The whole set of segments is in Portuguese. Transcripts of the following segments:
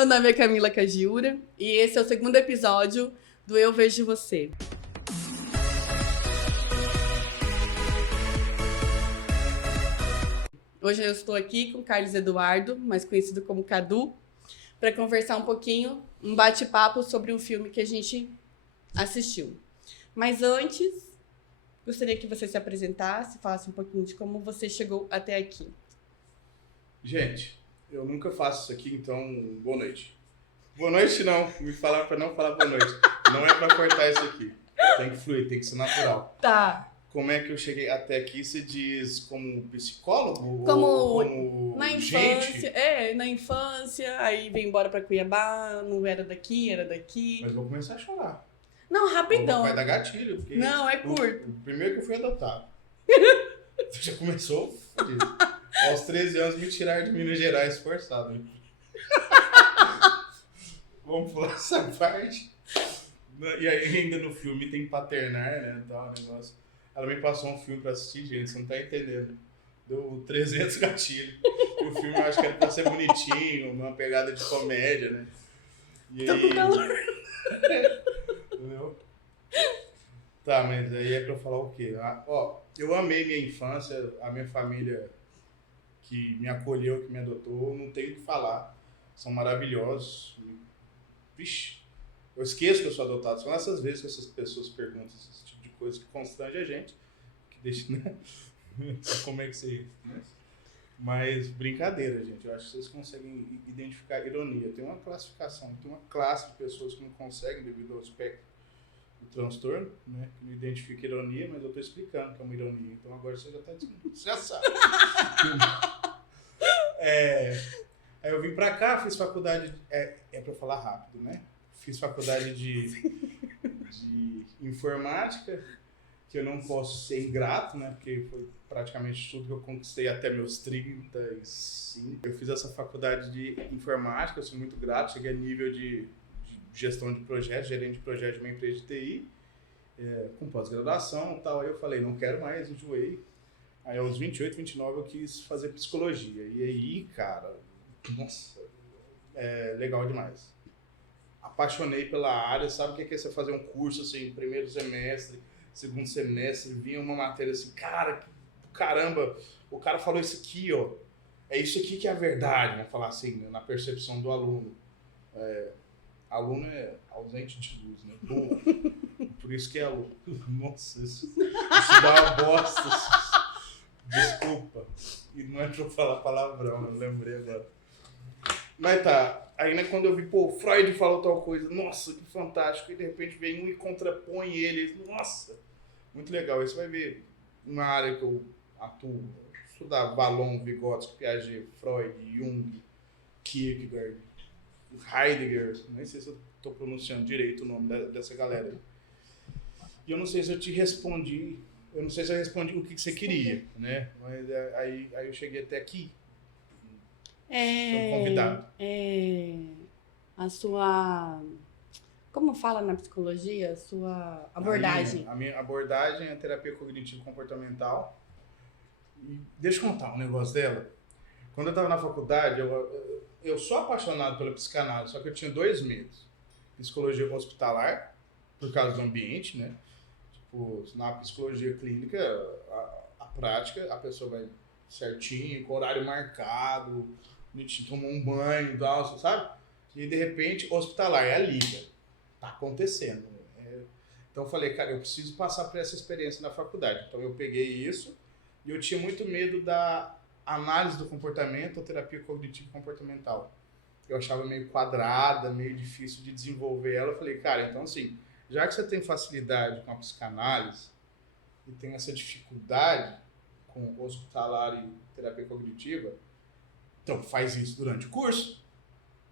meu nome é Camila Cagiura e esse é o segundo episódio do Eu Vejo Você. Hoje eu estou aqui com o Carlos Eduardo, mais conhecido como Cadu, para conversar um pouquinho, um bate-papo sobre um filme que a gente assistiu. Mas antes, gostaria que você se apresentasse, falasse um pouquinho de como você chegou até aqui. Gente, eu nunca faço isso aqui, então boa noite. Boa noite não, me falaram para não falar boa noite. Não é para cortar isso aqui. Tem que fluir, tem que ser natural. Tá. Como é que eu cheguei até aqui? Você diz como psicólogo? Como ou como na infância, gente? na infância, aí veio embora pra Cuiabá, não era daqui, era daqui. Mas vou começar a chorar. Não, rapidão. Vai dar gatilho. Porque Não, é curto. Primeiro que eu fui adotado. Já começou fodido. Aos 13 anos me tiraram de Minas Gerais forçado. Né? Vamos pular essa parte. E aí ainda no filme tem paternar, né, tal, negócio. Ela me passou um filme pra assistir, gente, você não tá entendendo. Deu 300 gatilhos. E o filme eu acho que era pra ser bonitinho, uma pegada de comédia, né? E Tô aí... com calor. Entendeu? Tá, mas aí é pra falar o quê? Eu amei minha infância, a minha família que me acolheu, que me adotou, não tenho o que falar. São maravilhosos. Vixe, eu esqueço que eu sou adotado. São essas vezes que essas pessoas perguntam esse tipo de coisa que constrange a gente. Que deixa, né? Como é que você... Mas brincadeira, gente. Eu acho que vocês conseguem identificar ironia. Tem uma classificação, tem uma classe de pessoas que não conseguem devido ao espectro do transtorno, né? Que não identifica ironia, mas eu tô explicando que é uma ironia. Então agora você já tá dizendo. Você já sabe. Aí eu vim pra cá, fiz faculdade... É pra falar rápido, né? Fiz faculdade de informática, que eu não posso ser ingrato, né? Porque foi praticamente tudo que eu conquistei até meus 35. Eu fiz essa faculdade de informática, eu sou muito grato, cheguei a nível de gestão de projetos, gerente de projeto de uma empresa de TI, com pós-graduação e tal. Aí eu falei, não quero mais, enjoei. Aí aos 28, 29 eu quis fazer psicologia. E aí, cara, nossa, é legal demais. Apaixonei pela área, sabe o que é você fazer um curso assim, primeiro semestre, segundo semestre, vinha uma matéria assim, cara, caramba, o cara falou isso aqui, ó, é isso aqui que é a verdade, vamos falar assim, na percepção do aluno. Aluno é ausente de luz, né? Burro. Por isso que é aluno. Nossa, isso dá uma bosta. Desculpa. E não é pra eu falar palavrão, eu lembrei agora. Mas tá, aí né, quando eu vi, Freud falou tal coisa, nossa, que fantástico, e de repente vem um e contrapõe ele, nossa, muito legal. Aí você vai ver uma área que eu atuo, estudar Vallon, Vygotsky, Piaget, Freud, Jung, Kierkegaard, Heidegger, nem sei se eu tô pronunciando direito o nome dessa galera. E eu não sei se eu te respondi, eu não sei se eu respondi o que você queria, né? Mas aí eu cheguei até aqui. Convidado. A sua... Como fala na psicologia? A sua abordagem. A minha abordagem é a terapia cognitivo-comportamental. E deixa eu contar um negócio dela. Quando eu estava na faculdade, eu sou apaixonado pela psicanálise, só que eu tinha 2 medos. Psicologia hospitalar, por causa do ambiente, né? Tipo, na psicologia clínica, a prática, a pessoa vai certinho, com horário marcado, tomou um banho e tal, sabe? E de repente, hospitalar, é a liga. Tá acontecendo. Então eu falei, cara, eu preciso passar por essa experiência na faculdade. Então eu peguei isso e eu tinha muito medo da análise do comportamento, a terapia cognitivo-comportamental. Eu achava meio quadrada, meio difícil de desenvolver ela. Eu falei, cara, então assim, já que você tem facilidade com a psicanálise e tem essa dificuldade com hospitalar e terapia cognitiva, então faz isso durante o curso.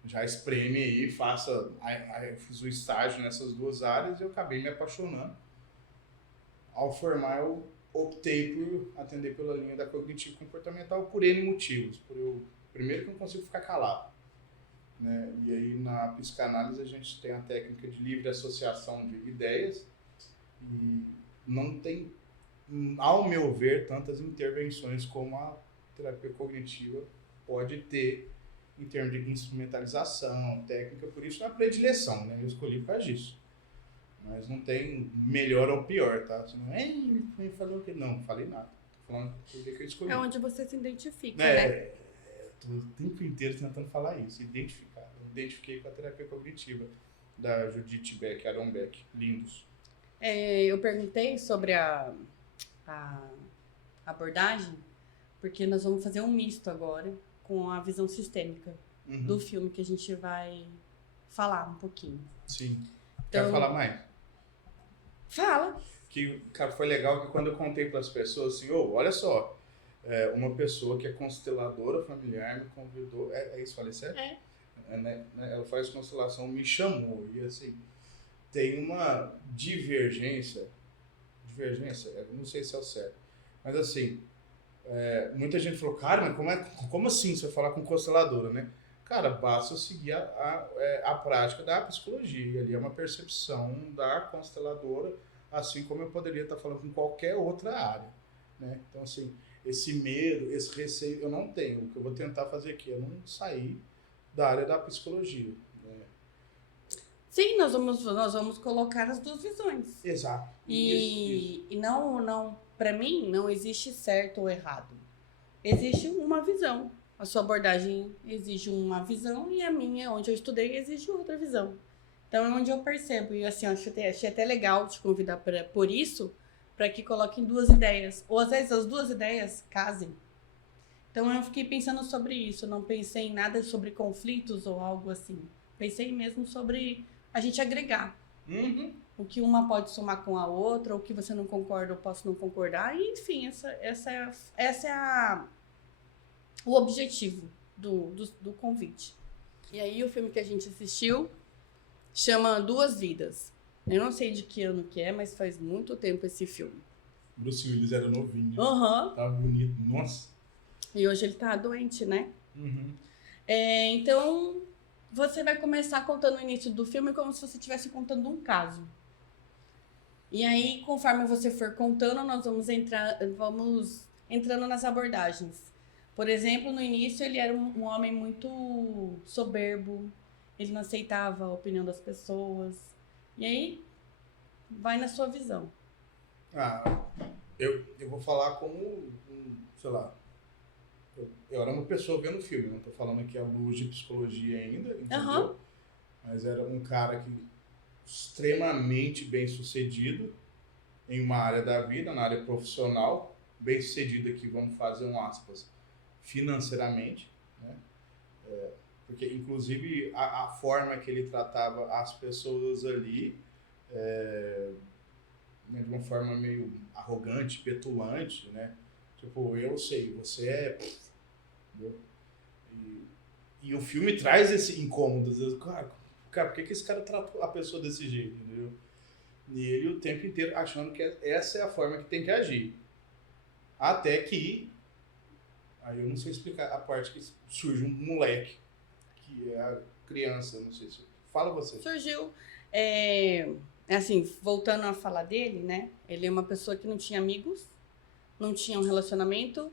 Já espreme aí, faça... Aí eu fiz o estágio nessas 2 áreas e eu acabei me apaixonando. Ao formar, eu optei por atender pela linha da cognitivo-comportamental por N motivos. Primeiro que eu não consigo ficar calado, né? E aí na psicanálise a gente tem a técnica de livre associação de ideias e não tem, ao meu ver, tantas intervenções como a terapia cognitiva pode ter em termos de instrumentalização, técnica, por isso é uma predileção, né? Eu escolhi por causa disso. Mas não tem melhor ou pior, tá? Você não ele falou que não falei nada. Tô falando por que eu escolhi. É onde você se identifica, né? Tô o tempo inteiro tentando falar isso, identificar. Eu me identifiquei com a terapia cognitiva da Judith Beck, Aaron Beck, lindos. Eu perguntei sobre a abordagem, porque nós vamos fazer um misto agora com a visão sistêmica do filme que a gente vai falar um pouquinho. Sim. Então, Quer falar mais? Fala. Que, cara, foi legal que quando eu contei para as pessoas assim, olha só, uma pessoa que é consteladora familiar me convidou, é isso, falei certo? Né? Ela faz constelação, me chamou, e assim, tem uma divergência, não sei se é o certo, mas assim, muita gente falou, cara, mas como assim você vai falar com consteladora, né? Cara, basta seguir a prática da psicologia, ali é uma percepção da consteladora, assim como eu poderia estar falando com qualquer outra área, né? Então, assim, esse medo, esse receio eu não tenho. O que eu vou tentar fazer aqui é não sair da área da psicologia, né? Sim, nós vamos colocar as duas visões. Exato. E não, para mim, não existe certo ou errado. Existe uma visão. A sua abordagem exige uma visão e a minha, onde eu estudei, exige outra visão. Então é onde eu percebo. E assim, achei até legal te convidar por isso, para que coloquem duas ideias. Ou às vezes as duas ideias casem. Então eu fiquei pensando sobre isso. Não pensei em nada sobre conflitos ou algo assim. Pensei mesmo sobre a gente agregar. O que uma pode somar com a outra, o que você não concorda, eu posso não concordar. E enfim, essa é o objetivo do convite. E aí o filme que a gente assistiu chama Duas Vidas. Eu não sei de que ano que é, mas faz muito tempo esse filme. Bruce Willis era novinho. Tá bonito. Nossa. E hoje ele tá doente, né? Então, você vai começar contando o início do filme como se você estivesse contando um caso. E aí, conforme você for contando, nós vamos entrando nas abordagens. Por exemplo, no início ele era um homem muito soberbo, ele não aceitava a opinião das pessoas. E aí, vai na sua visão. Eu vou falar como, sei lá, eu era uma pessoa vendo o filme, não tô falando aqui à luz de psicologia ainda, entendeu? Mas era um cara extremamente bem sucedido em uma área da vida, na área profissional, bem sucedido aqui, vamos fazer um aspas, financeiramente, né? Porque inclusive a forma que ele tratava as pessoas ali, de uma forma meio arrogante, petulante, né? Tipo, eu sei, você é... Entendeu? E o filme traz esse incômodo, às vezes, cara, por que esse cara tratou a pessoa desse jeito, entendeu? E ele o tempo inteiro achando que essa é a forma que tem que agir. Até que, aí eu não sei explicar, a parte que surge um moleque, que é a criança, não sei se... Fala você. Surgiu, assim, voltando a falar dele, né? Ele é uma pessoa que não tinha amigos, não tinha um relacionamento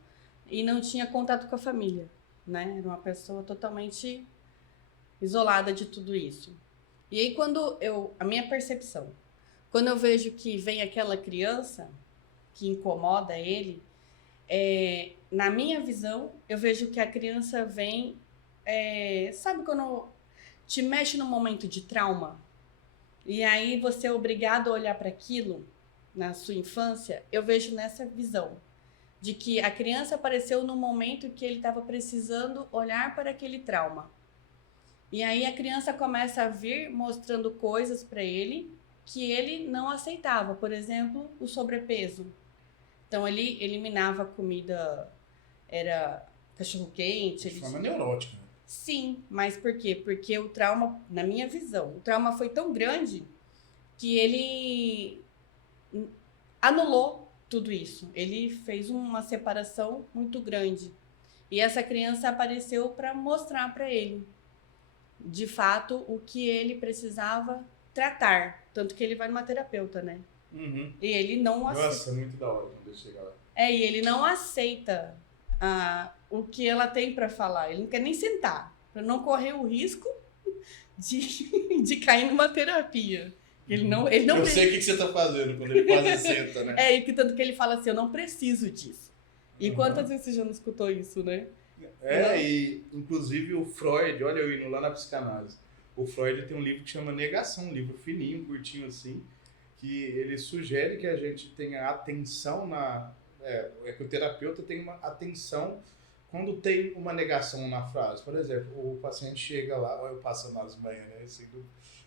e não tinha contato com a família, né? Era uma pessoa totalmente isolada de tudo isso. E aí a minha percepção, quando eu vejo que vem aquela criança que incomoda ele, na minha visão, eu vejo que a criança vem, sabe quando te mexe num momento de trauma? E aí você é obrigado a olhar para aquilo na sua infância, eu vejo nessa visão. De que a criança apareceu no momento que ele estava precisando olhar para aquele trauma. E aí a criança começa a vir mostrando coisas para ele que ele não aceitava. Por exemplo, o sobrepeso. Então ele eliminava a comida, era cachorro-quente. De forma neurótica, né? Sim, mas por quê? Porque o trauma, na minha visão, o trauma foi tão grande que ele anulou tudo isso. Ele fez uma separação muito grande. E essa criança apareceu para mostrar para ele, de fato, o que ele precisava tratar. Tanto que ele vai numa terapeuta, né? E ele não aceita. Nossa, muito da hora quando ele chega lá. E ele não aceita o que ela tem para falar. Ele não quer nem sentar. para não correr o risco de cair numa terapia. Ele não Eu sei o que você tá fazendo quando ele quase senta, né? e que tanto que ele fala assim, eu não preciso disso. E quantas vezes você já não escutou isso, né? E inclusive o Freud, olha eu indo lá na psicanálise, o Freud tem um livro que chama Negação, um livro fininho, curtinho assim, que ele sugere que a gente tenha atenção que o terapeuta tem uma atenção quando tem uma negação na frase. Por exemplo, o paciente chega lá, olha eu passando as manhãs, né?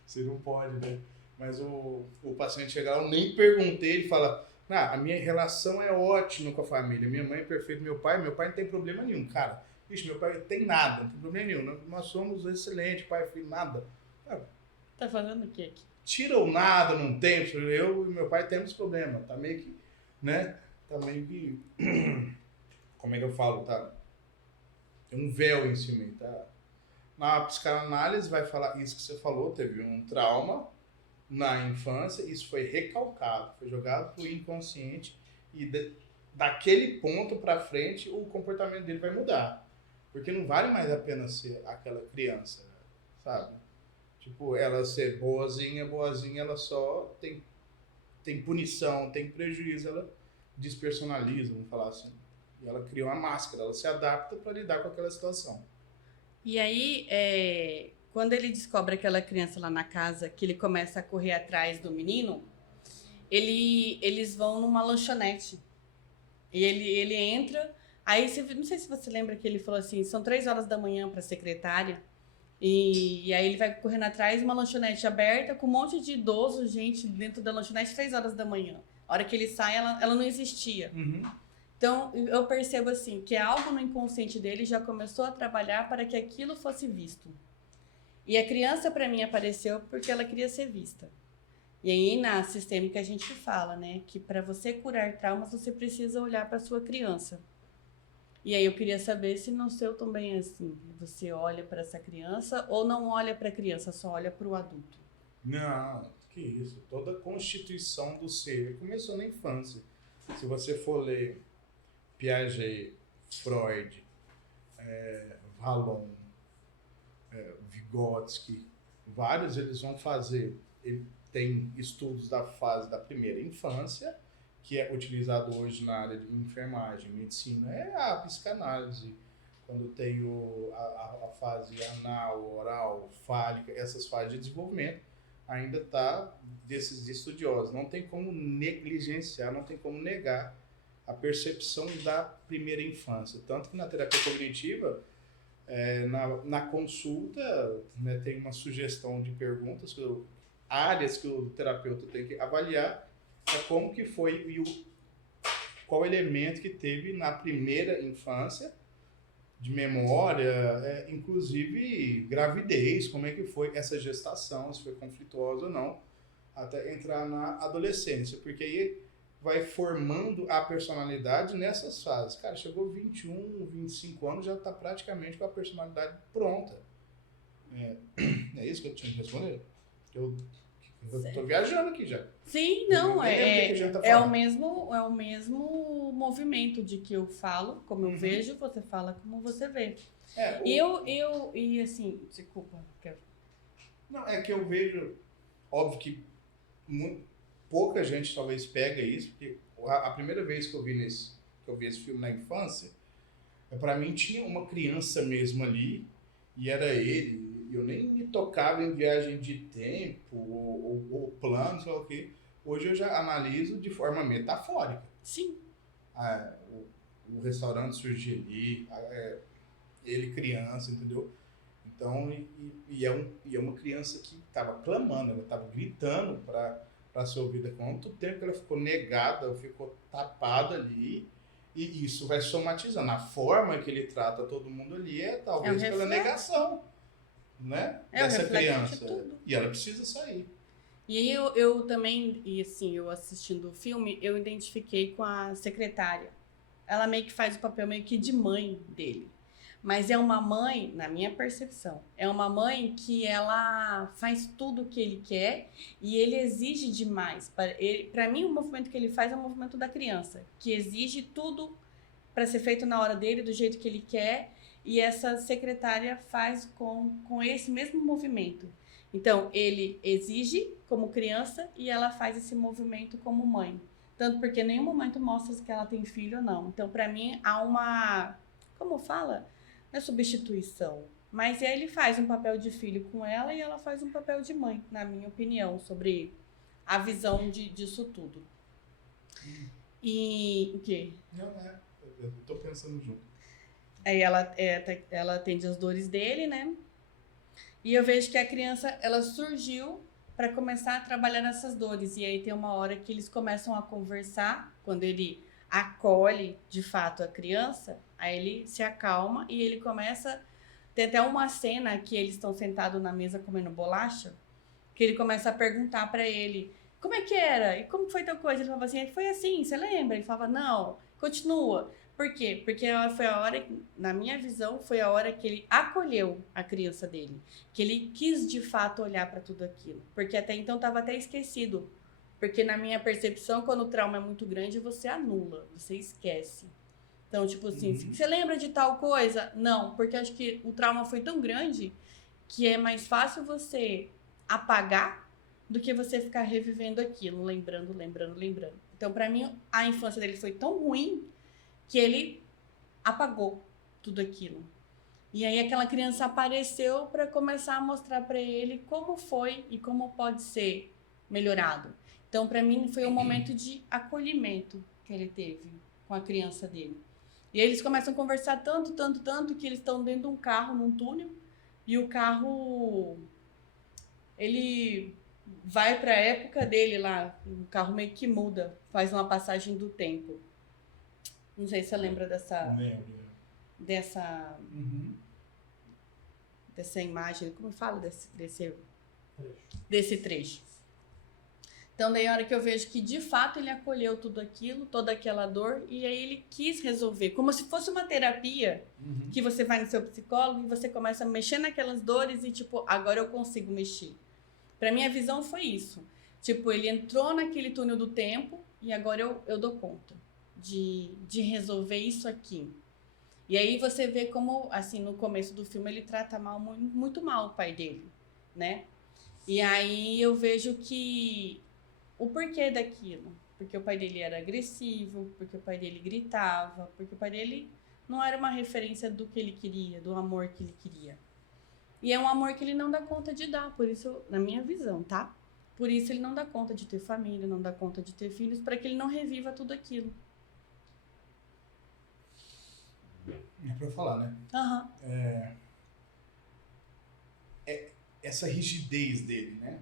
Você não pode, né? Mas o paciente chega lá, eu nem perguntei, ele fala, a minha relação é ótima com a família, minha mãe é perfeita, meu pai não tem problema nenhum, cara. Ixi, meu pai tem nada, não tem problema nenhum, nós somos excelentes, pai, filho, nada. Tá falando o que aqui? Tira o nada, não tem, eu e meu pai temos problema, tá meio que, né, como é que eu falo, tá, tem um véu em cima, tá. Na psicanálise vai falar isso que você falou, teve um trauma na infância, isso foi recalcado, foi jogado pro inconsciente e daquele ponto pra frente o comportamento dele vai mudar, porque não vale mais a pena ser aquela criança, sabe? Tipo, ela ser boazinha, ela só tem punição, tem prejuízo, ela despersonaliza, vamos falar assim. E ela cria uma máscara, ela se adapta para lidar com aquela situação. E aí, quando ele descobre aquela criança lá na casa, que ele começa a correr atrás do menino, eles vão numa lanchonete. E ele entra, aí não sei se você lembra que ele falou assim, são 3 horas da manhã para a secretária, e aí ele vai correndo atrás, uma lanchonete aberta, com um monte de idoso, gente dentro da lanchonete, 3 horas da manhã. A hora que ele sai, ela não existia. Uhum. Então, eu percebo assim, que algo no inconsciente dele já começou a trabalhar para que aquilo fosse visto. E a criança, para mim, apareceu porque ela queria ser vista. E aí, na sistêmica, a gente fala, né, que para você curar traumas, você precisa olhar para sua criança. E aí, eu queria saber se no seu também é assim. Você olha para essa criança ou não olha para a criança, só olha para o adulto? Não, que isso. Toda a constituição do ser começou na infância. Se você for ler Piaget, Freud, Vallon, Vygotsky, vários eles vão fazer. Ele tem estudos da fase da primeira infância, que é utilizado hoje na área de enfermagem, medicina, é a psicanálise. Quando tem a fase anal, oral, fálica, essas fases de desenvolvimento, ainda está desses estudiosos. Não tem como negligenciar, não tem como negar a percepção da primeira infância. Tanto que na terapia cognitiva, na consulta, né, tem uma sugestão de perguntas, áreas que o terapeuta tem que avaliar, como que foi e qual elemento que teve na primeira infância, de memória, inclusive gravidez, como é que foi essa gestação, se foi conflituosa ou não, até entrar na adolescência, porque aí vai formando a personalidade nessas fases. Cara, chegou 21, 25 anos, já está praticamente com a personalidade pronta. É isso que eu tinha que responder? Eu tô viajando aqui já. Sim, não, é o mesmo movimento de que eu falo, como eu vejo, você fala como você vê. E assim, desculpa. Não, é que eu vejo, óbvio que pouca gente talvez pega isso, porque a primeira vez que eu vi esse filme na infância, pra mim tinha uma criança mesmo ali, e era ele. Eu nem me tocava em viagem de tempo ou plano, sei lá o quê. Hoje eu já analiso de forma metafórica. Sim. O restaurante surgiu ali, ele criança, entendeu? Então, é uma criança que estava clamando, ela estava gritando para ser ouvida. Quanto tempo que ela ficou negada, ficou tapada ali, e isso vai somatizando. A forma que ele trata todo mundo ali talvez pela negação. Né? Dessa criança. E ela precisa sair. E aí eu também, e assim, eu assistindo o filme, eu identifiquei com a secretária. Ela meio que faz o papel meio que de mãe dele. Mas é uma mãe, na minha percepção, é uma mãe que ela faz tudo o que ele quer e ele exige demais. Para mim, o movimento que ele faz é o movimento da criança, que exige tudo para ser feito na hora dele, do jeito que ele quer. e essa secretária faz com esse mesmo movimento. Então, ele exige como criança e ela faz esse movimento como mãe. Tanto porque em nenhum momento mostra que ela tem filho ou não. Então, para mim, há uma... Como fala? Não é substituição. Mas ele faz um papel de filho com ela e ela faz um papel de mãe, na minha opinião, sobre a visão disso tudo. E o quê? Não, eu tô pensando junto. Aí ela atende as dores dele, né? E eu vejo que a criança, ela surgiu para começar a trabalhar nessas dores. E aí tem uma hora que eles começam a conversar, quando ele acolhe de fato a criança, aí ele se acalma e ele começa... Tem até uma cena que eles estão sentados na mesa comendo bolacha, que ele começa a perguntar para ele, como é que era? E como foi tal coisa? Ele falava assim, foi assim, você lembra? Ele falava, não, continua. Por quê? Porque foi a hora, na minha visão, foi a hora que ele acolheu a criança dele. Que ele quis, de fato, olhar para tudo aquilo. Porque até então estava até esquecido. Porque na minha percepção, quando o trauma é muito grande, você anula, você esquece. Então, tipo assim, você lembra de tal coisa? Não, porque acho que o trauma foi tão grande que é mais fácil você apagar do que você ficar revivendo aquilo, lembrando. Então, pra mim, a infância dele foi tão ruim que ele apagou tudo aquilo. E aí aquela criança apareceu para começar a mostrar para ele como foi e como pode ser melhorado. Então, pra mim, foi um momento de acolhimento que ele teve com a criança dele. E aí eles começam a conversar tanto, que eles estão dentro de um carro, num túnel, e o carro, ele vai para a época dele lá, o carro meio que muda, faz uma passagem do tempo. Não sei se você lembra dessa imagem, como fala desse trecho. Então, daí a hora que eu vejo que, de fato, ele acolheu tudo aquilo, toda aquela dor, e aí ele quis resolver. Como se fosse uma terapia, que você vai no seu psicólogo e você começa a mexer naquelas dores e, tipo, agora eu consigo mexer. Pra mim, a visão foi isso. Tipo, ele entrou naquele túnel do tempo e agora eu dou conta de resolver isso aqui. E aí você vê como, assim, no começo do filme, ele trata muito mal o pai dele, né? E aí eu vejo que... O porquê daquilo? Porque o pai dele era agressivo, porque o pai dele gritava, porque o pai dele não era uma referência do que ele queria, do amor que ele queria. E é um amor que ele não dá conta de dar, por isso, na minha visão, tá? Por isso ele não dá conta de ter família, não dá conta de ter filhos, para que ele não reviva tudo aquilo. É pra falar, né? Essa rigidez dele, né?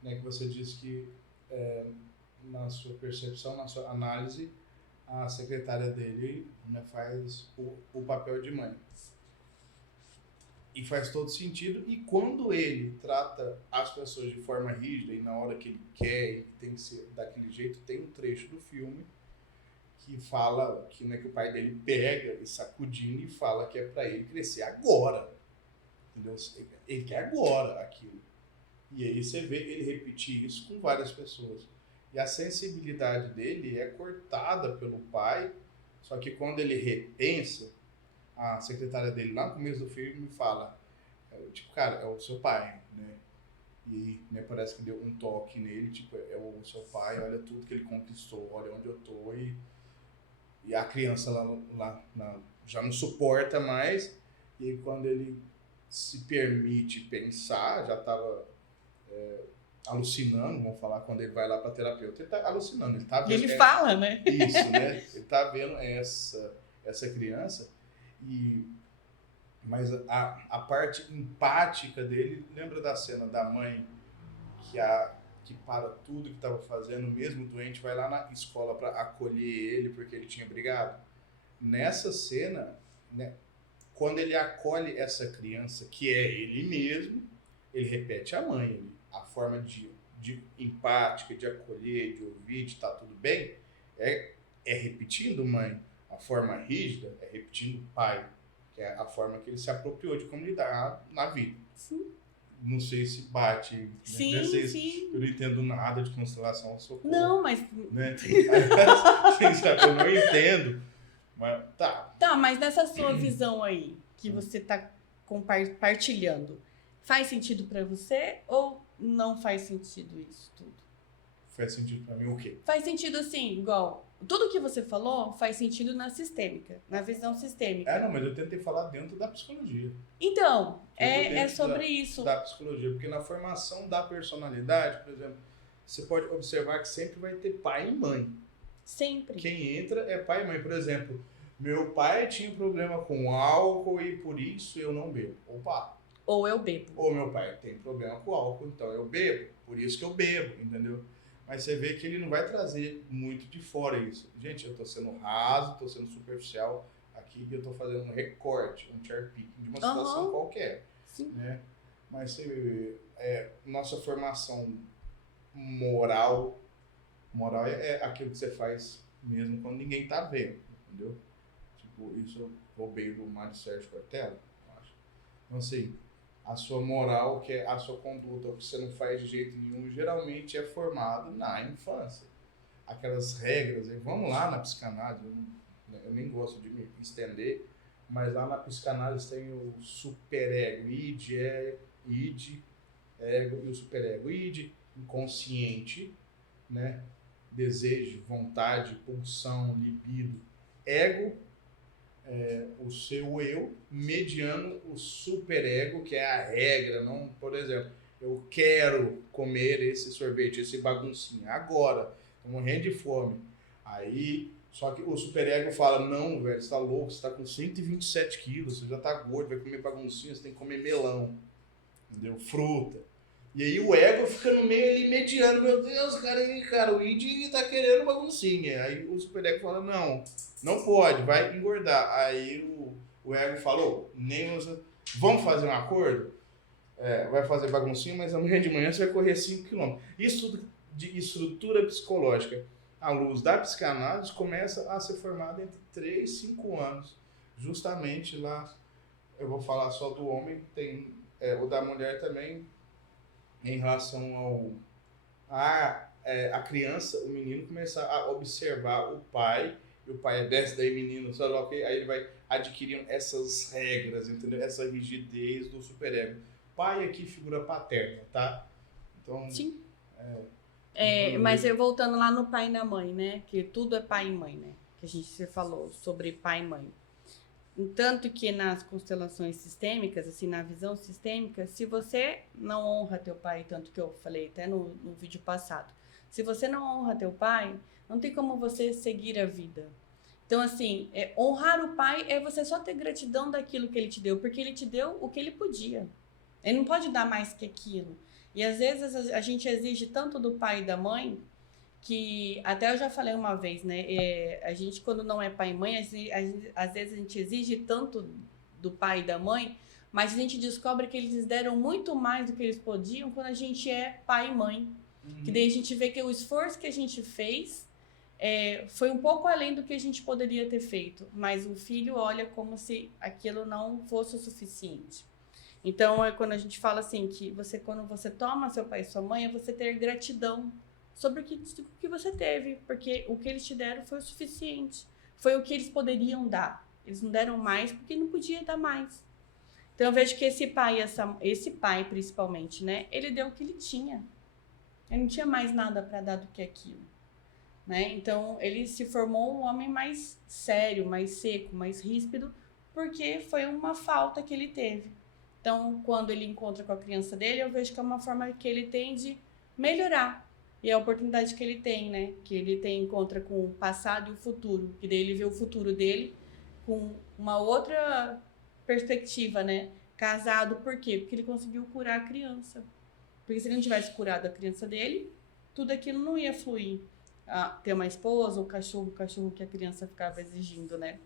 Né, que você disse que na sua percepção, na sua análise, a secretária dele, né, faz o papel de mãe. E faz todo sentido. E quando ele trata as pessoas de forma rígida e na hora que ele quer e tem que ser daquele jeito, tem um trecho do filme que fala que, né, que o pai dele pega e sacudindo e fala que é para ele crescer agora. Entendeu? Ele quer agora aquilo. E aí você vê ele repetir isso com várias pessoas. E a sensibilidade dele é cortada pelo pai, só que quando ele repensa, a secretária dele lá no começo do filme fala, tipo, cara, é o seu pai, né? E, né, parece que deu um toque nele, tipo, é o seu pai, olha tudo que ele conquistou, olha onde eu tô. E a criança lá já não suporta mais. E aí, quando ele se permite pensar, já estava alucinando, vamos falar, quando ele vai lá para terapeuta, ele está alucinando. Ele fala, né? Isso, né? Ele está vendo essa criança, mas a parte empática dele, lembra da cena da mãe que para tudo que estava fazendo, mesmo doente, vai lá na escola para acolher ele porque ele tinha brigado? Nessa cena, né, quando ele acolhe essa criança, que é ele mesmo, ele repete a mãe. A forma de empática, de acolher, de ouvir, de estar tudo bem, é repetindo mãe. A forma rígida é repetindo pai, que é a forma que ele se apropriou de como lidar na vida. Sim. Não sei se bate. Sim, né? sim. Eu não entendo nada de constelação, socorro. Não, mas... Né? Eu não entendo. Mas, tá. Tá, mas nessa sua visão aí, que você tá compartilhando, faz sentido pra você ou não faz sentido isso tudo? Faz sentido pra mim o quê? Faz sentido assim, igual, tudo que você falou faz sentido na sistêmica, na visão sistêmica. Não, mas eu tentei falar dentro da psicologia. Então, Tudo é dentro sobre isso. Da psicologia. Porque na formação da personalidade, por exemplo, você pode observar que sempre vai ter pai e mãe. Sempre. Quem entra é pai e mãe. Por exemplo, meu pai tinha problema com álcool e por isso eu não bebo. Opa! Ou eu bebo. Ou meu pai tem problema com álcool, então eu bebo. Por isso que eu bebo, entendeu? Mas você vê que ele não vai trazer muito de fora isso. Gente, eu tô sendo raso, tô sendo superficial aqui e eu tô fazendo um recorte, um cherry picking de uma situação qualquer. Sim. Né? Mas você vê, nossa formação moral é aquilo que você faz mesmo quando ninguém tá vendo, entendeu? Tipo, isso eu roubei do Mário Sérgio Cortella, eu acho. Então, assim, a sua moral, que é a sua conduta, o que você não faz de jeito nenhum, geralmente é formado na infância. Aquelas regras, vamos lá na psicanálise, eu nem gosto de me estender, mas lá na psicanálise tem o superego, id, ego e o superego. Id, inconsciente, né? Desejo, vontade, pulsão, libido. Ego, o seu eu, mediano o superego, que é a regra. Não, por exemplo, eu quero comer esse sorvete, esse baguncinha, agora, tô morrendo de fome. Aí, só que o superego fala, não, velho, você tá louco, você tá com 127 quilos, você já tá gordo, vai comer baguncinha, você tem que comer melão, entendeu? Fruta. E aí o ego fica no meio ali mediano, meu Deus, cara, o id tá querendo baguncinha. Aí o superego fala, não pode, vai engordar. Aí o ego falou, nem usa, vamos fazer um acordo? Vai fazer baguncinha, mas amanhã de manhã você vai correr 5 km. Isso de estrutura psicológica, à luz da psicanálise, começa a ser formada entre 3 e 5 anos. Justamente lá, eu vou falar só do homem, tem o da mulher também, em relação a criança, o menino começar a observar o pai, e o pai desce daí menino, sabe lá o que? Aí ele vai adquirindo essas regras, entendeu? Essa rigidez do superego. Pai aqui, figura paterna, tá? Então, sim. Mas eu voltando lá no pai e na mãe, né? Que tudo é pai e mãe, né? Que a gente falou sobre pai e mãe. Tanto que nas constelações sistêmicas, assim, na visão sistêmica, se você não honra teu pai, tanto que eu falei até no vídeo passado, se você não honra teu pai, não tem como você seguir a vida. Então, assim, honrar o pai é você só ter gratidão daquilo que ele te deu, porque ele te deu o que ele podia. Ele não pode dar mais que aquilo. E às vezes a gente exige tanto do pai e da mãe, que até eu já falei uma vez, né? A gente, quando não é pai e mãe, às vezes a gente exige tanto do pai e da mãe, mas a gente descobre que eles deram muito mais do que eles podiam quando a gente é pai e mãe. Uhum. Que daí a gente vê que o esforço que a gente fez foi um pouco além do que a gente poderia ter feito, mas o filho olha como se aquilo não fosse o suficiente. Então, é quando a gente fala assim, que quando você toma seu pai e sua mãe, é você ter gratidão sobre o que você teve, porque o que eles te deram foi o suficiente. Foi o que eles poderiam dar. Eles não deram mais porque não podia dar mais. Então eu vejo que esse pai principalmente, né? Ele deu o que ele tinha. Ele não tinha mais nada para dar do que aquilo, né? Então ele se formou um homem mais sério, mais seco, mais ríspido, porque foi uma falta que ele teve. Então quando ele encontra com a criança dele, eu vejo que é uma forma que ele tem de melhorar. E é a oportunidade que ele tem, né? Que ele encontra com o passado e o futuro. E daí ele vê o futuro dele com uma outra perspectiva, né? Casado, por quê? Porque ele conseguiu curar a criança. Porque se ele não tivesse curado a criança dele, tudo aquilo não ia fluir. Ter uma esposa, o cachorro que a criança ficava exigindo, né?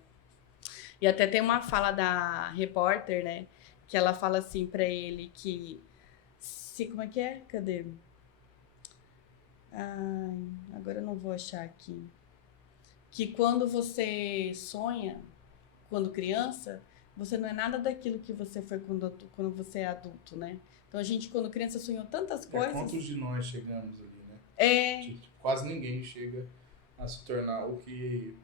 E até tem uma fala da repórter, né? Que ela fala assim pra ele que... como é que é? Cadê? Ai, agora eu não vou achar aqui. Que quando você sonha, quando criança, você não é nada daquilo que você foi quando você é adulto, né? Então a gente, quando criança, sonhou tantas coisas. Quantos de nós chegamos ali, né? Quase ninguém chega a se tornar o que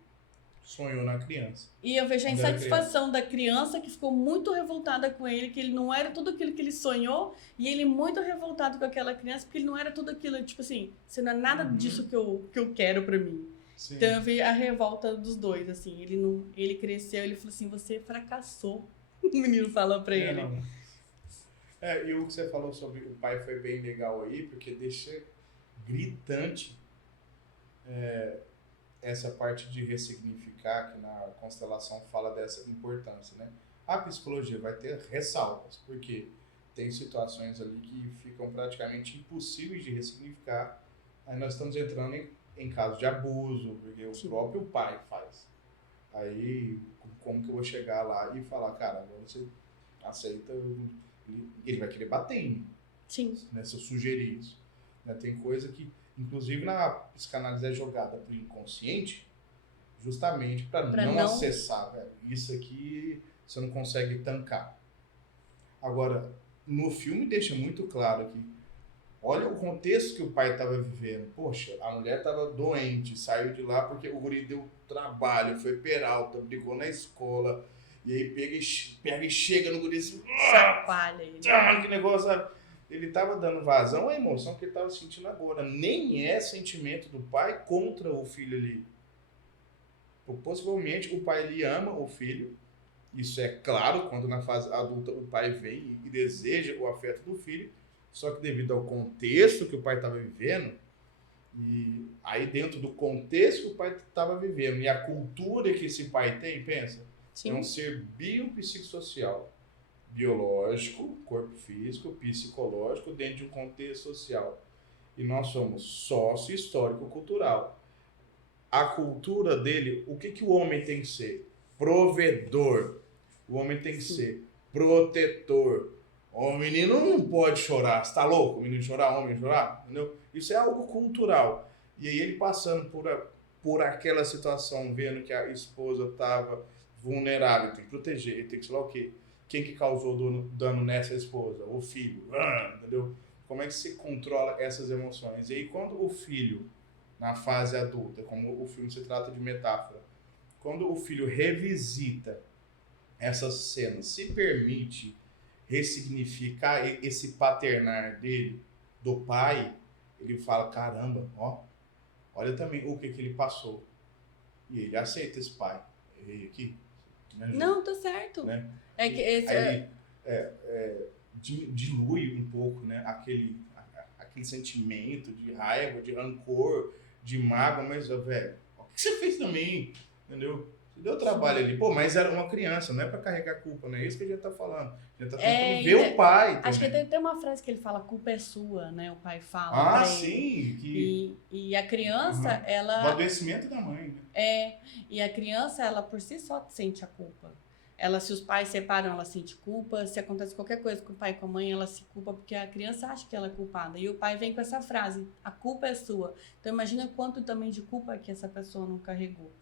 sonhou na criança. E eu vejo a Quando era insatisfação da criança que ficou muito revoltada com ele, que ele não era tudo aquilo que ele sonhou, e ele muito revoltado com aquela criança, porque ele não era tudo aquilo, tipo assim, você não é nada disso que eu quero pra mim. Sim. Então eu vi a revolta dos dois, assim, ele cresceu, ele falou assim, você fracassou. O menino falou pra ele. Não. E o que você falou sobre o pai foi bem legal aí, porque deixa gritante essa parte de ressignificar, que na constelação fala dessa importância, né? A psicologia vai ter ressalvas, porque tem situações ali que ficam praticamente impossíveis de ressignificar. Aí nós estamos entrando em casos de abuso, porque o próprio pai faz. Aí, como que eu vou chegar lá e falar, cara, agora você aceita, ele vai querer bater em mim. Sim. Né, se eu sugerir isso. Né, tem coisa que, inclusive na psicanálise é jogada pro inconsciente, justamente para não acessar, velho. Isso aqui você não consegue tancar. Agora, no filme deixa muito claro que olha o contexto que o pai estava vivendo. Poxa, a mulher estava doente, saiu de lá porque o guri deu trabalho, foi peralta, brigou na escola, e aí pega e chega no guri assim, chacoalha ele. Que negócio, sabe? Ele estava dando vazão à emoção que ele estava sentindo agora. Nem é sentimento do pai contra o filho ali. Possivelmente o pai ele ama o filho. Isso é claro quando na fase adulta o pai vem e deseja o afeto do filho. Só que devido ao contexto que o pai estava vivendo, e aí dentro do contexto que o pai estava vivendo e a cultura que esse pai tem, pensa, Sim. é um ser biopsicossocial, biológico, corpo físico, psicológico, dentro de um contexto social. E nós somos sócio-histórico-cultural. A cultura dele, o que o homem tem que ser? Provedor. O homem tem que ser protetor. O menino não pode chorar. Você tá louco? O menino chorar, o homem chorar? Entendeu? Isso é algo cultural. E aí ele passando por aquela situação, vendo que a esposa estava vulnerável, tem que proteger, tem que sei lá o quê. Quem que causou dano nessa esposa? O filho. Entendeu? Como é que se controla essas emoções? E aí quando o filho, na fase adulta, como o filme se trata de metáfora, quando o filho revisita essas cenas, se permite ressignificar esse paternar dele, do pai, ele fala, caramba, olha também o que ele passou. E ele aceita esse pai. E aqui, não, tá certo. Né? É que esse aí dilui um pouco, né, aquele sentimento de raiva, de rancor, de mágoa, mas, velho, o que você fez também? Entendeu? Você deu trabalho ali. Pô, mas era uma criança, não é pra carregar culpa, não é isso que a gente tá falando. A gente tá tentando ver o pai também. Acho que tem uma frase que ele fala, a culpa é sua, né? O pai fala. Sim. E a criança, ela... O adoecimento da mãe, né? E a criança, ela por si só sente a culpa. Ela, se os pais separam, ela sente culpa. Se acontece qualquer coisa com o pai e com a mãe, ela se culpa porque a criança acha que ela é culpada. E o pai vem com essa frase, a culpa é sua. Então imagina quanto também de culpa que essa pessoa não carregou.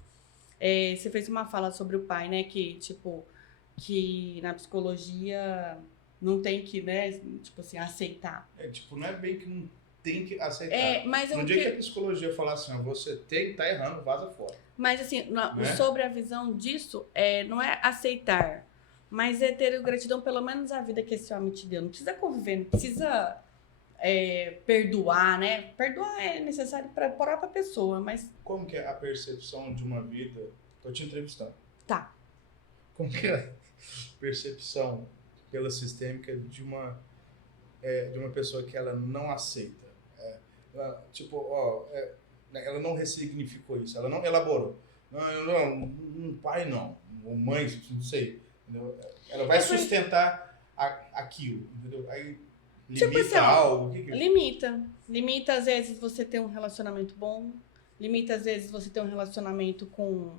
Você fez uma fala sobre o pai, né? Que, tipo, que na psicologia não tem que, né? Tipo assim, aceitar. Não é bem que não tem que aceitar. Mas no dia que a psicologia falar assim, você tá errando, vaza fora. Mas assim, sobre a visão disso, não é aceitar, mas é ter gratidão pelo menos a vida que esse homem te deu. Não precisa conviver, não precisa perdoar, né? Perdoar é necessário para a própria pessoa, mas... Como que é a percepção de uma vida... Tô te entrevistando. Tá. Como que é a percepção pela sistêmica de uma pessoa que ela não aceita? Ela não ressignificou isso, ela não elaborou. Um pai não, ou mãe, não sei. Entendeu? Ela vai sustentar aquilo, entendeu? Aí limita algo. Limita, às vezes, você ter um relacionamento bom. Limita, às vezes, você ter um relacionamento com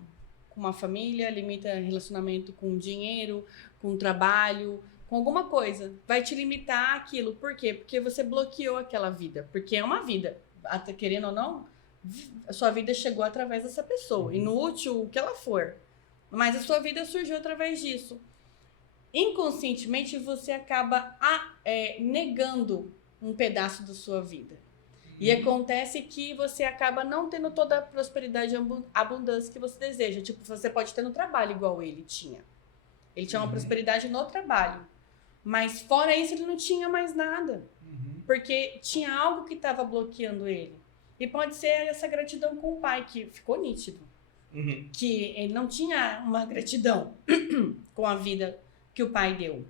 uma família. Limita relacionamento com dinheiro, com trabalho, com alguma coisa. Vai te limitar aquilo. Por quê? Porque você bloqueou aquela vida. Porque é uma vida. Até querendo ou não, a sua vida chegou através dessa pessoa. Inútil, o que ela for. Mas a sua vida surgiu através disso. Inconscientemente, você acaba negando um pedaço da sua vida. E acontece que você acaba não tendo toda a prosperidade e abundância que você deseja. Tipo, você pode ter no trabalho igual ele tinha. Ele tinha uma prosperidade no trabalho. Mas fora isso, ele não tinha mais nada. Porque tinha algo que estava bloqueando ele. E pode ser essa gratidão com o pai, que ficou nítido. Que ele não tinha uma gratidão com a vida que o pai deu.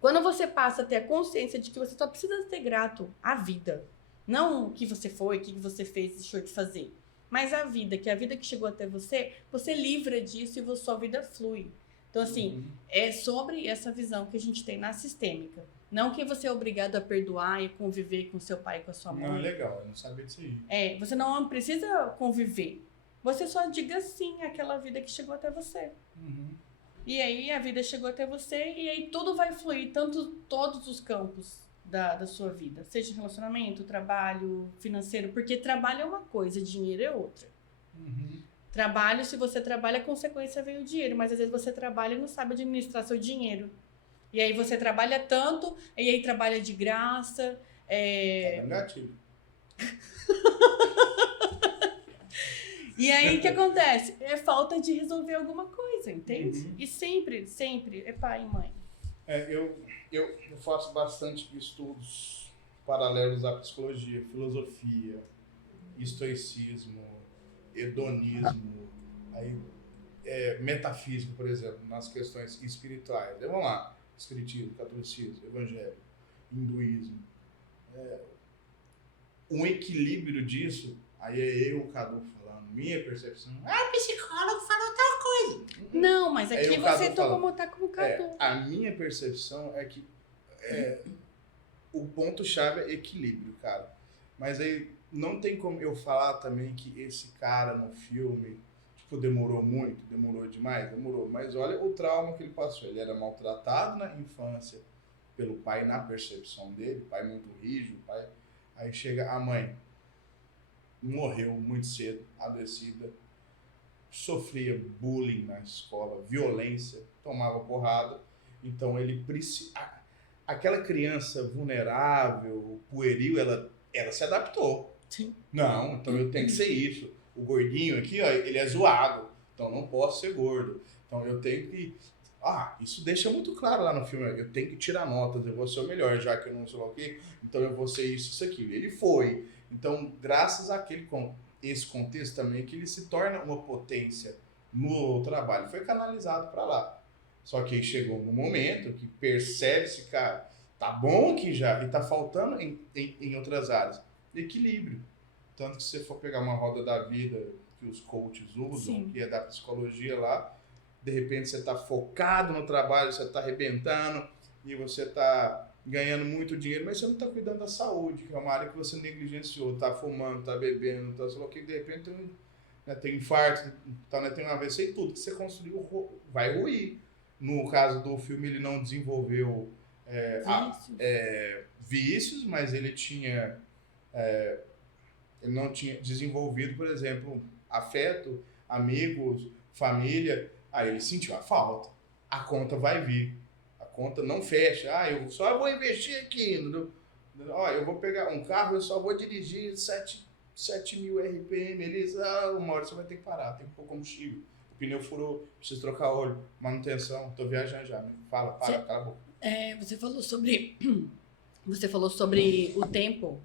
Quando você passa a ter a consciência de que você só precisa ser grato à vida, não o que você foi, o que você fez, deixou de fazer, mas a vida, que é a vida que chegou até você, você livra disso e sua vida flui. Então, assim, é sobre essa visão que a gente tem na sistêmica. Não que você é obrigado a perdoar e conviver com seu pai e com a sua mãe. Não, é legal, eu não sabia disso aí. Você não precisa conviver. Você só diga sim àquela vida que chegou até você. E aí a vida chegou até você e aí tudo vai fluir, todos os campos da sua vida. Seja relacionamento, trabalho, financeiro. Porque trabalho é uma coisa, dinheiro é outra. Trabalho, se você trabalha, a consequência vem o dinheiro. Mas às vezes você trabalha e não sabe administrar seu dinheiro. E aí você trabalha tanto, e aí trabalha de graça. Tá dando gatilho. E aí o que acontece? É falta de resolver alguma coisa, entende? E sempre é pai e mãe. Eu faço bastante estudos paralelos à psicologia, filosofia, estoicismo, hedonismo, aí, metafísica, por exemplo, nas questões espirituais. Vamos lá, espiritismo, catolicismo, evangelho, hinduísmo. Um equilíbrio disso, aí é eu, o Cadu, falando, minha percepção, o psicólogo falou tal coisa. Não, mas aqui você tá como o Cadu. A minha percepção é que o ponto-chave é equilíbrio, cara. Mas aí não tem como eu falar também que esse cara no filme, tipo, demorou muito, demorou demais, demorou. Mas olha o trauma que ele passou. Ele era maltratado na infância pelo pai, na percepção dele, pai muito rígido, pai. Aí chega a mãe, morreu muito cedo, adoecida, sofria bullying na escola, violência, tomava porrada. Então ele aquela criança vulnerável, pueril, ela se adaptou. Sim. Não, então eu tenho que ser isso. O gordinho aqui, ó, ele é zoado, então não posso ser gordo. Então eu tenho que... isso deixa muito claro lá no filme. Eu tenho que tirar notas, eu vou ser o melhor, já que eu não sei lá o quê, então eu vou ser isso aqui. Ele foi. Então, graças esse contexto também, que ele se torna uma potência no trabalho. Foi canalizado para lá. Só que aí chegou no momento que percebe-se, cara, tá bom aqui já, e tá faltando em outras áreas. Equilíbrio. Tanto que se você for pegar uma roda da vida que os coaches usam, que é da psicologia lá, de repente você está focado no trabalho, você está arrebentando e você está ganhando muito dinheiro, mas você não está cuidando da saúde, que é uma área que você negligenciou, está fumando, está bebendo, está sei lá o que, de repente tem infarto, tem um AVC e tudo que você construiu vai ruir. No caso do filme, ele não desenvolveu vícios, mas ele não tinha desenvolvido, por exemplo, afeto, amigos, família. Aí ele sentiu a falta. A conta vai vir. A conta não fecha. Eu só vou investir aqui. Eu vou pegar um carro, eu só vou dirigir 7.000 RPM. Eles, uma hora você vai ter que parar, tem que pôr combustível. O pneu furou, preciso trocar óleo, manutenção, tô viajando já. Fala, cala a boca. Você falou sobre o tempo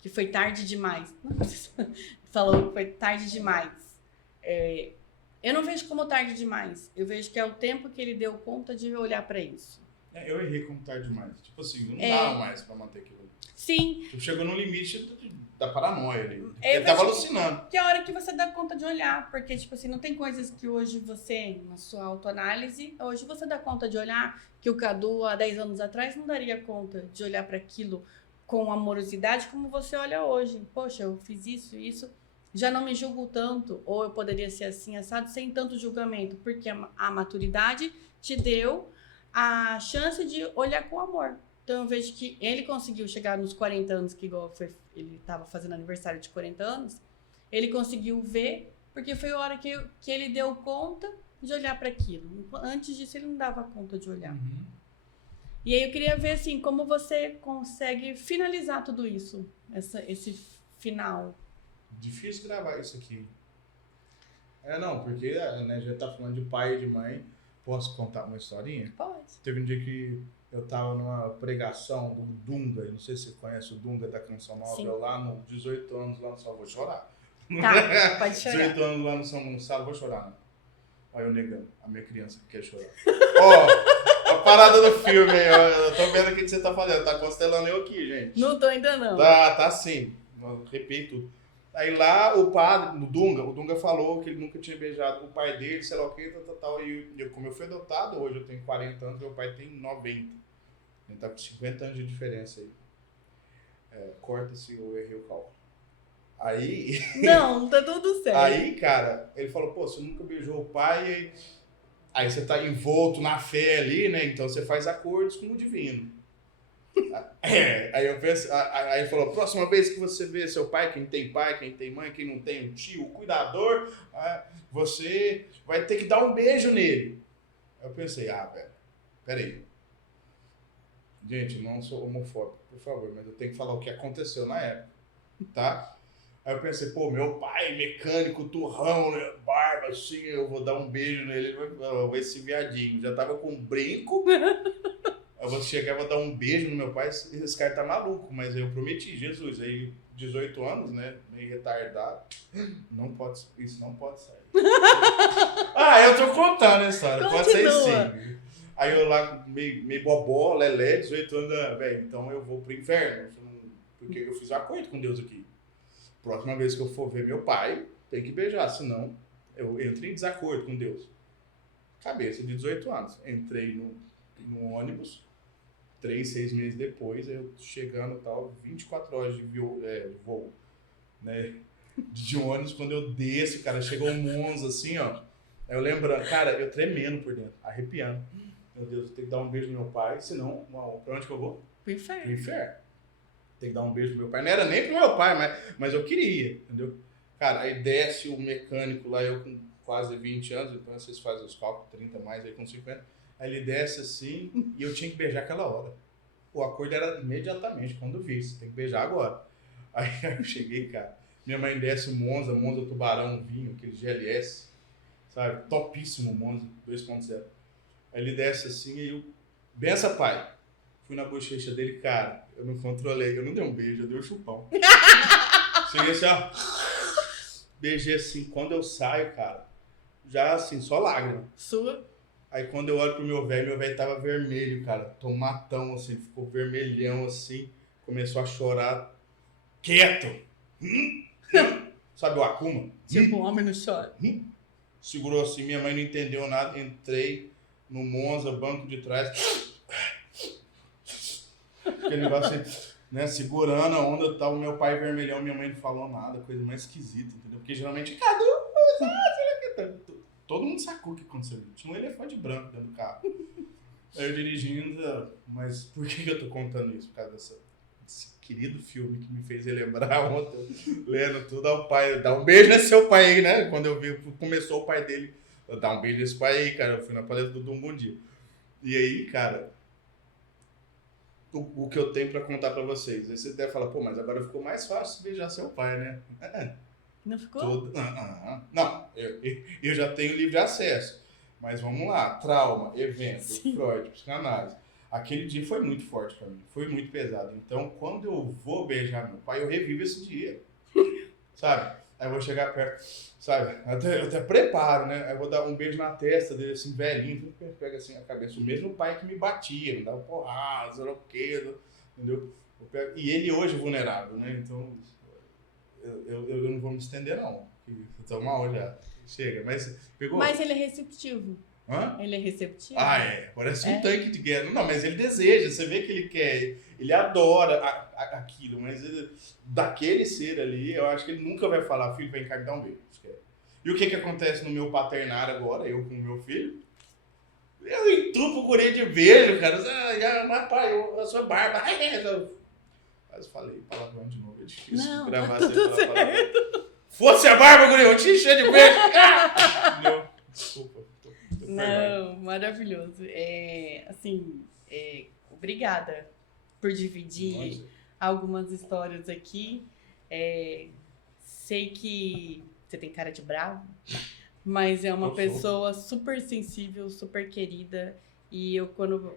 que foi tarde demais. Falou que foi tarde demais. Eu não vejo como tarde demais. Eu vejo que é o tempo que ele deu conta de olhar pra isso. Eu errei como tarde demais. Tipo assim, não dava mais pra manter aquilo. Sim. Chegou no limite da paranoia ali. Ele tava alucinando. Que é a hora que você dá conta de olhar. Porque, tipo assim, não tem coisas que hoje você, na sua autoanálise, hoje você dá conta de olhar que o Cadu, há 10 anos atrás, não daria conta de olhar para aquilo com amorosidade como você olha hoje. Poxa, eu fiz isso, já não me julgo tanto, ou eu poderia ser assim, assado, sem tanto julgamento, porque a maturidade te deu a chance de olhar com amor. Então eu vejo que ele conseguiu chegar nos 40 anos, que igual ele estava fazendo aniversário de 40 anos, ele conseguiu ver, porque foi a hora que ele deu conta de olhar para aquilo. Antes disso ele não dava conta de olhar. E aí eu queria ver, assim, como você consegue finalizar tudo isso, esse final. Difícil gravar isso aqui. Não, porque né, já tá falando de pai e de mãe. Posso contar uma historinha? Pode. Teve um dia que eu tava numa pregação do Dunga, eu não sei se você conhece o Dunga da Canção Nova, Sim. eu lá no 18 anos lá no Sal, vou chorar. Tá, pode chorar. 18 anos lá no Sal, vou chorar, né? Olha eu negando, a minha criança que quer chorar. Ó, a parada do filme aí, ó, eu tô vendo o que você tá fazendo, tá constelando eu aqui, gente. Não tô ainda não. Tá sim, eu repito. Aí lá o padre, o Dunga falou que ele nunca tinha beijado o pai dele, sei lá o que, tal. E eu, como eu fui adotado, hoje eu tenho 40 anos, meu pai tem 90. Ele tá com 50 anos de diferença aí. Corta-se ou errei o cálculo. Aí... Não, tá tudo certo. Aí, cara, ele falou, pô, você nunca beijou o pai, aí você tá envolto na fé ali, né? Então você faz acordos com o divino. Aí eu penso, aí ele falou, próxima vez que você vê seu pai, quem tem mãe, quem não tem, um tio, o cuidador, você vai ter que dar um beijo nele. Aí eu pensei, velho, peraí. Gente, não sou homofóbico, por favor, mas eu tenho que falar o que aconteceu na época, tá? Aí eu pensei, pô, meu pai, mecânico, turrão, né? Barba, assim, eu vou dar um beijo nele, esse viadinho. Já tava com um brinco. Eu vou chegar e vou dar um beijo no meu pai, esse cara tá maluco, mas eu prometi, Jesus, aí 18 anos, né, meio retardado, isso não pode sair. Eu tô contando a história, pode sair sim. Aí eu lá, meio bobó, lelé, 18 anos, velho, então eu vou pro inferno, porque eu fiz um acordo com Deus aqui. Próxima vez que eu for ver meu pai, tem que beijar, senão eu entro em desacordo com Deus. Cabeça de 18 anos, entrei no ônibus, 6 meses depois, eu chegando tal, 24 horas de voo, né, de ônibus, quando eu desço, cara, chegou um Monza assim, ó, aí eu lembrando, cara, eu tremendo por dentro, arrepiando, meu Deus, eu tenho que dar um beijo no meu pai, senão, pra onde que eu vou? Pro inferno. Pro inferno. Tem que dar um beijo pro meu pai, não era nem pro meu pai, mas eu queria, entendeu? Cara, aí desce o mecânico lá, eu com quase 20 anos, então vocês fazem os cálculos, 30 mais, aí com 50, aí ele desce assim, e eu tinha que beijar aquela hora. O acordo era imediatamente, quando eu vi, você tem que beijar agora. Aí eu cheguei, cara, minha mãe desce o Monza Tubarão, vinho, aquele GLS, sabe? Topíssimo Monza 2.0. Aí ele desce assim, e eu, benção, pai. Fui na bochecha dele, cara, eu não controlei, eu não dei um beijo, eu dei um chupão. Cheguei assim, ó, beijei assim, quando eu saio, cara, já assim, só lágrima. Sua? Aí quando eu olho pro meu velho tava vermelho, cara, tomatão, assim, ficou vermelhão, assim, começou a chorar, quieto, sabe o Akuma? Tipo, um homem não chora. Segurou assim, minha mãe não entendeu nada, entrei no Monza, banco de trás, aquele negócio assim, né, segurando a onda, tava o meu pai vermelhão, minha mãe não falou nada, coisa mais esquisita, entendeu? Porque geralmente, Cadu, todo mundo sacou o que aconteceu. Tinha um elefante branco dentro do carro. Aí eu dirigindo, mas por que eu tô contando isso? Por causa desse querido filme que me fez relembrar ontem, lendo tudo ao pai. Dá um beijo nesse seu pai aí, né? Quando eu vi, começou o pai dele, dá um beijo nesse pai aí, cara. Eu fui na palestra do Dum Bom Dia. E aí, cara, o que eu tenho pra contar pra vocês. Aí você deve falar, pô, mas agora ficou mais fácil beijar seu pai, né? Não ficou? Não, eu já tenho livre acesso. Mas vamos lá, trauma, evento, Sim. Freud, psicanálise. Aquele dia foi muito forte pra mim, foi muito pesado. Então, quando eu vou beijar meu pai, eu revivo esse dia. Sabe? Aí eu vou chegar perto, sabe? Eu até preparo, né? Aí eu vou dar um beijo na testa dele, assim, velhinho. Pega assim a cabeça. O mesmo pai que me batia, me dava porrada, sei lá o quê, entendeu? E ele hoje vulnerável, né? Então... Eu não vou me estender, não. Eu tô mal já. Chega, mas pegou? Mas ele é receptivo. Hã? Ele é receptivo? Parece um tanque de guerra. Não, mas ele deseja, você vê que ele quer, ele adora aquilo, mas daquele ser ali, eu acho que ele nunca vai falar, filho, vem cá me dar um beijo. E o que acontece no meu paternário agora, eu com o meu filho? Eu entrupo o guri de beijo, cara. Mas pai, a sua barba. Quase falei palavrão de novo, é difícil não, gravar tá sem tudo falar palavrão. certo. Fosse a barba, guri, eu te encher de beijo. Não, desculpa. Não, maravilhoso. obrigada por dividir Nossa. algumas histórias aqui. Sei que você tem cara de bravo, mas é uma Eu sou. pessoa super sensível, super querida. E eu,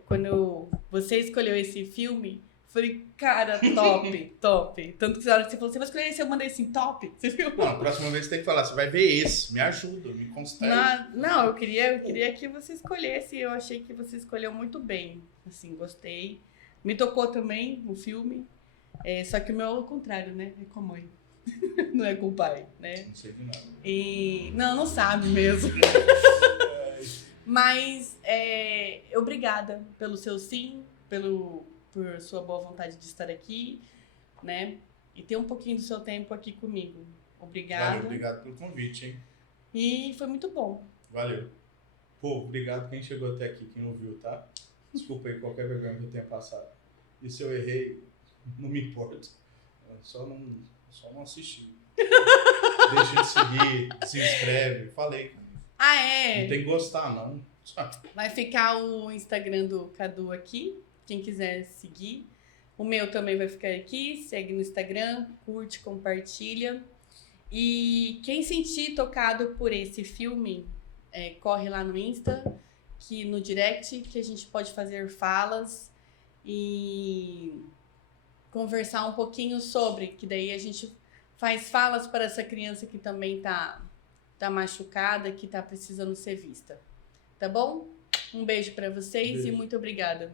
quando você escolheu esse filme, falei, cara, top, top. Tanto que na hora que você falou, você vai escolher esse, eu mandei assim, top. Você viu? Não, a próxima vez você tem que falar, você vai ver esse, me ajuda, me constrói. Não, eu queria que você escolhesse. Eu achei que você escolheu muito bem. Assim, gostei. Me tocou também o filme. Só que o meu é o contrário, né? É com a mãe. Não é com o pai, né? Não sei de nada. Não sabe mesmo. Mas obrigada pelo seu sim, por sua boa vontade de estar aqui, né? E ter um pouquinho do seu tempo aqui comigo. Obrigada. Valeu, obrigado pelo convite, hein? E foi muito bom. Valeu. Pô, obrigado quem chegou até aqui, quem ouviu, tá? Desculpa aí qualquer vergonha que eu tenha passado. E se eu errei, não me importa. Só não assisti. Deixa de seguir, se inscreve. Falei, cara. Não tem que gostar, não. Vai ficar o Instagram do Cadu aqui, quem quiser seguir. O meu também vai ficar aqui. Segue no Instagram, curte, compartilha. E quem sentir tocado por esse filme, corre lá no Insta, no direct, que a gente pode fazer falas e conversar um pouquinho sobre, que daí a gente faz falas para essa criança que também tá machucada, que tá precisando ser vista. Tá bom? Um beijo para vocês e muito obrigada.